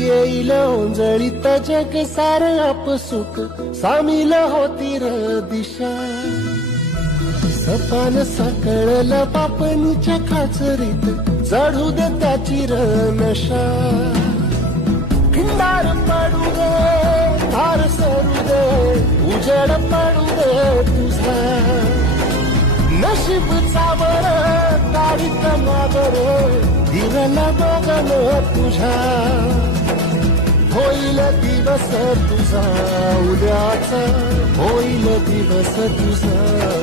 येईल ओंजळीत जग सार आपसुक सामील होती र दिशा सपान सकळलं पापणीच्या खाचरीत चढू दे त्याची र नशा खिंडार पडू दे धार सरू दे उजेड पडू दे तुझा नशीब चावर काढीत मावर धीरला बघन तुझ्या होईल दिवस तुझा उद्याचा होईल दिवस तुझा